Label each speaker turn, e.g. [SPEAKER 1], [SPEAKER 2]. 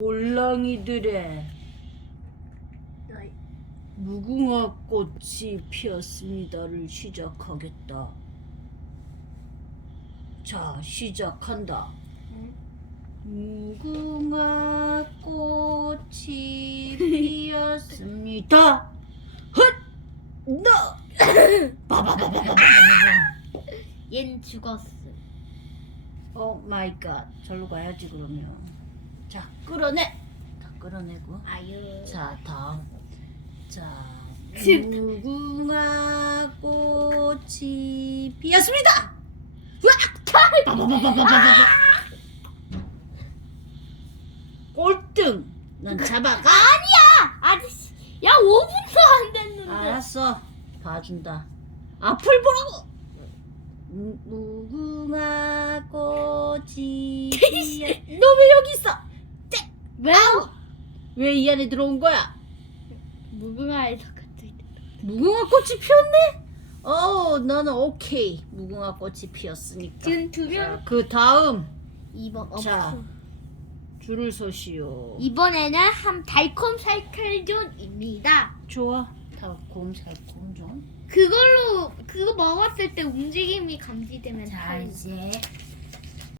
[SPEAKER 1] 올랑이들의 무궁화 꽃이 피었습니다를 시작하겠다. 자, 시작한다. 무궁화 꽃이 피었습니다. 헛! 너! 바바바바바바.
[SPEAKER 2] 얜 죽었어.
[SPEAKER 1] 오 마이 갓. 절로 가야지 그러면. 자, 끌어내. 다 끌어내고.
[SPEAKER 2] 아유.
[SPEAKER 1] 자, 다음. 자. 무궁화 꽃이 피었습니다. 으악! 빠바바바바바바. 꼴등. 넌 잡아가.
[SPEAKER 2] 아저씨. 야 5분도 안 됐는데.
[SPEAKER 1] 알았어. 봐준다. 앞을 보라고. 무- 무궁화 꽃이 피었. 너왜 여기 있어?
[SPEAKER 2] 왜?
[SPEAKER 1] 왜 이 안에 들어온 거야?
[SPEAKER 2] 무궁화에서 같이.
[SPEAKER 1] 무궁화 꽃이 피었네? 어, 너는 오케이. 무궁화 꽃이 피었으니까.
[SPEAKER 2] 지금 두
[SPEAKER 1] 자,
[SPEAKER 2] 명.
[SPEAKER 1] 그 다음
[SPEAKER 2] 2번.
[SPEAKER 1] 자. 줄을 서시오.
[SPEAKER 2] 이번에는 한 달콤 살칼존입니다.
[SPEAKER 1] 좋아. 달콤 살콤 좀.
[SPEAKER 2] 그걸로 그거 먹었을 때 움직임이 감지되면
[SPEAKER 1] 자
[SPEAKER 2] 달-
[SPEAKER 1] 이제